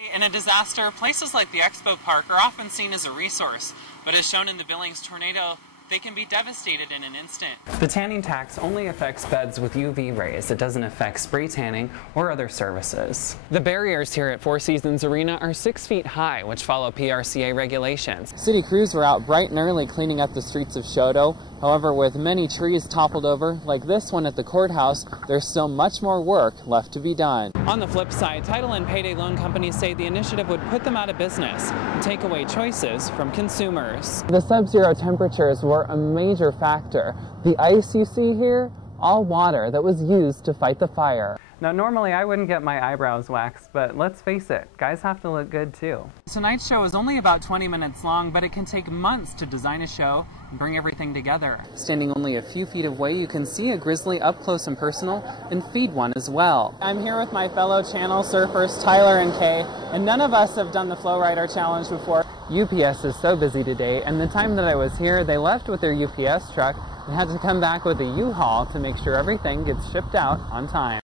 In a disaster, places like the Expo Park are often seen as a resource, but as shown in the Billings tornado, they can be devastated in an instant. The tanning tax only affects beds with UV rays. It doesn't affect spray tanning or other services. The barriers here at Four Seasons Arena are 6 feet high, which follow PRCA regulations. City crews were out bright and early cleaning up the streets of Choteau. However, with many trees toppled over, like this one at the courthouse, there's still much more work left to be done. On the flip side, title and payday loan companies say the initiative would put them out of business and take away choices from consumers. The sub-zero temperatures were a major factor. The ice you see here, all water that was used to fight the fire. Now, normally I wouldn't get my eyebrows waxed, but let's face it, guys have to look good too. Tonight's show is only about 20 minutes long, but it can take months to design a show and bring everything together. Standing only a few feet away, you can see a grizzly up close and personal and feed one as well. I'm here with my fellow channel surfers, Tyler and Kay, and none of us have done the Flow Rider Challenge before. UPS is so busy today, and the time that I was here, they left with their UPS truck and had to come back with a U-Haul to make sure everything gets shipped out on time.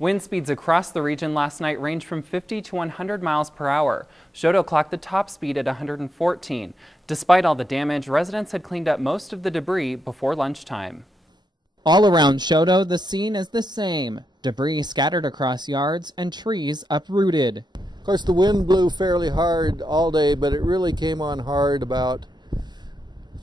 Wind speeds across the region last night ranged from 50 to 100 miles per hour. Choteau clocked the top speed at 114. Despite all the damage, residents had cleaned up most of the debris before lunchtime. All around Choteau, the scene is the same. Debris scattered across yards and trees uprooted. Of course, the wind blew fairly hard all day, but it really came on hard about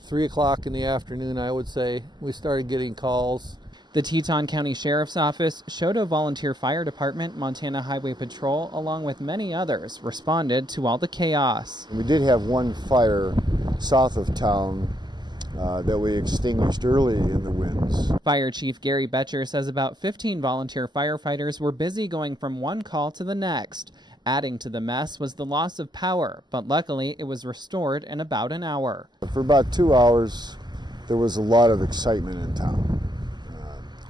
3 o'clock in the afternoon, I would say. We started getting calls. The Teton County Sheriff's Office, Choteau Volunteer Fire Department, Montana Highway Patrol, along with many others, responded to all the chaos. We did have one fire south of town that we extinguished early in the winds. Fire Chief Gary Betcher says about 15 volunteer firefighters were busy going from one call to the next. Adding to the mess was the loss of power, but luckily it was restored in about an hour. For about 2 hours, there was a lot of excitement in town.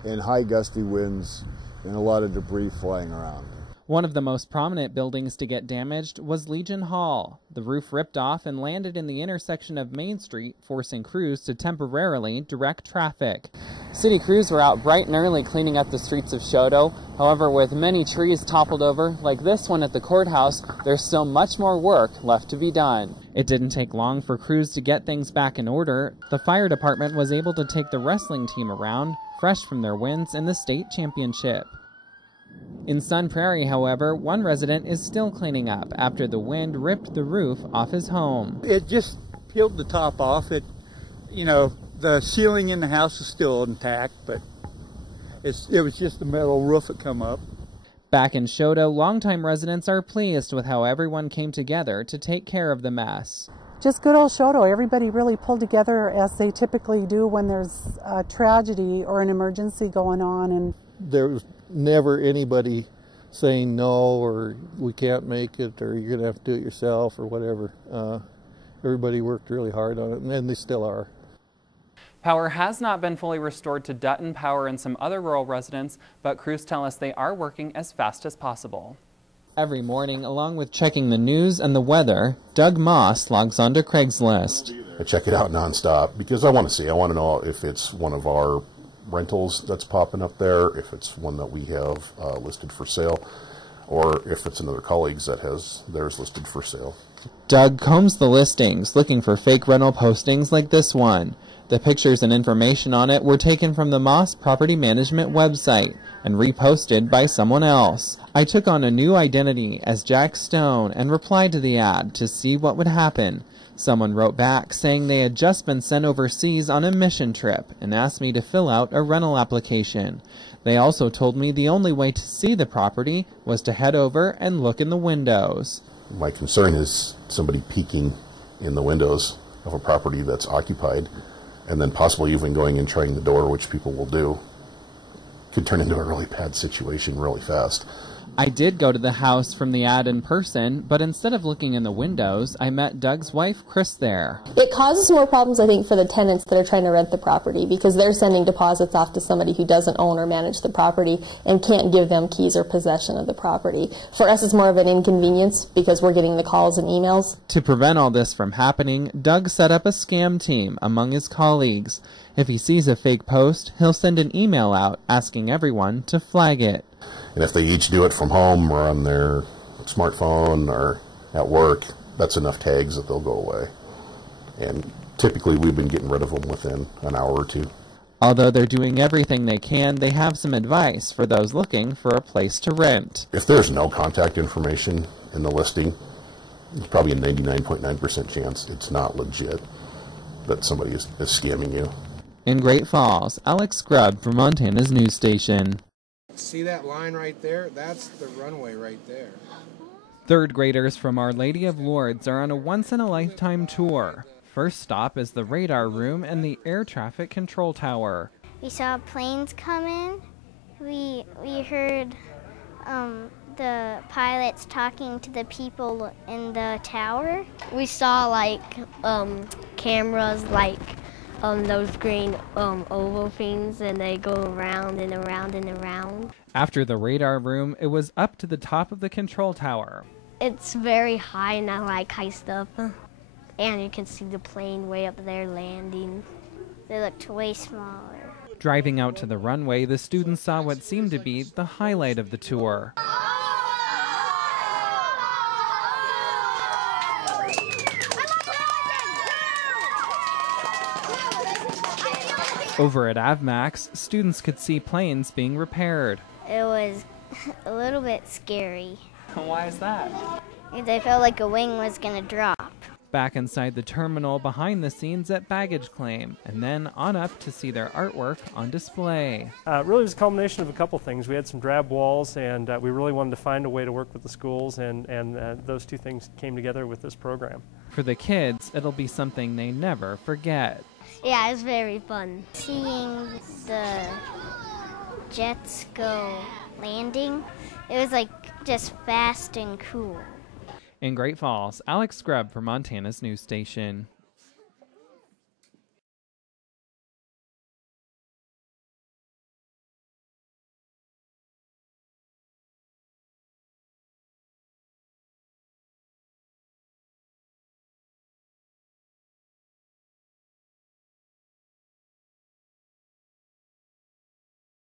And high gusty winds and a lot of debris flying around. One of the most prominent buildings to get damaged was Legion Hall. The roof ripped off and landed in the intersection of Main Street, forcing crews to temporarily direct traffic. City crews were out bright and early cleaning up the streets of Choteau. However, with many trees toppled over, like this one at the courthouse, there's still much more work left to be done. It didn't take long for crews to get things back in order. The fire department was able to take the wrestling team around, fresh from their wins in the state championship. In Sun Prairie, however, one resident is still cleaning up after the wind ripped the roof off his home. It just peeled the top off. The ceiling in the house is still intact, but it was just the metal roof that come up. Back in Choteau, longtime residents are pleased with how everyone came together to take care of the mess. Just good old Choteau. Everybody really pulled together as they typically do when there's a tragedy or an emergency going on. And there was never anybody saying no, or we can't make it, or you're going to have to do it yourself, or whatever. Everybody worked really hard on it, and they still are. Power has not been fully restored to Dutton Power and some other rural residents, but crews tell us they are working as fast as possible. Every morning, along with checking the news and the weather, Doug Moss logs onto Craigslist. I check it out nonstop because I want to see. I want to know if it's one of our rentals that's popping up there, if it's one that we have listed for sale, or if it's another colleague's that has theirs listed for sale. Doug combs the listings, looking for fake rental postings like this one. The pictures and information on it were taken from the Moss Property Management website and reposted by someone else. I took on a new identity as Jack Stone and replied to the ad to see what would happen. Someone wrote back saying they had just been sent overseas on a mission trip and asked me to fill out a rental application. They also told me the only way to see the property was to head over and look in the windows. My concern is somebody peeking in the windows of a property that's occupied and then possibly even going and trying the door, which people will do. Could turn into a really bad situation really fast. I did go to the house from the ad in person, but instead of looking in the windows, I met Doug's wife, Chris, there. It causes more problems, I think, for the tenants that are trying to rent the property because they're sending deposits off to somebody who doesn't own or manage the property and can't give them keys or possession of the property. For us, it's more of an inconvenience because we're getting the calls and emails. To prevent all this from happening, Doug set up a scam team among his colleagues. If he sees a fake post, he'll send an email out asking everyone to flag it. And if they each do it from home or on their smartphone or at work, that's enough tags that they'll go away. And typically we've been getting rid of them within an hour or two. Although they're doing everything they can, they have some advice for those looking for a place to rent. If there's no contact information in the listing, there's probably a 99.9% chance it's not legit, that somebody is scamming you. In Great Falls, Alex Grubb for Montana's news station. See that line right there? That's the runway right there. Third graders from Our Lady of Lourdes are on a once-in-a-lifetime tour. First stop is the radar room and the air traffic control tower. We saw planes come in. We heard the pilots talking to the people in the tower. We saw like cameras, like those green oval things, and they go around and around and around. After the radar room, it was up to the top of the control tower. It's very high and I like high stuff. And you can see the plane way up there landing. They looked way smaller. Driving out to the runway, the students saw what seemed to be the highlight of the tour. Over at AvMax, students could see planes being repaired. It was a little bit scary. Why is that? They felt like a wing was going to drop. Back inside the terminal, behind the scenes at Baggage Claim, and then on up to see their artwork on display. Really, it was a culmination of a couple things. We had some drab walls, and we really wanted to find a way to work with the schools, and those two things came together with this program. For the kids, it'll be something they never forget. Yeah, it was very fun. Seeing the jets go landing, it was like just fast and cool. In Great Falls, Alex Grubb for Montana's news station.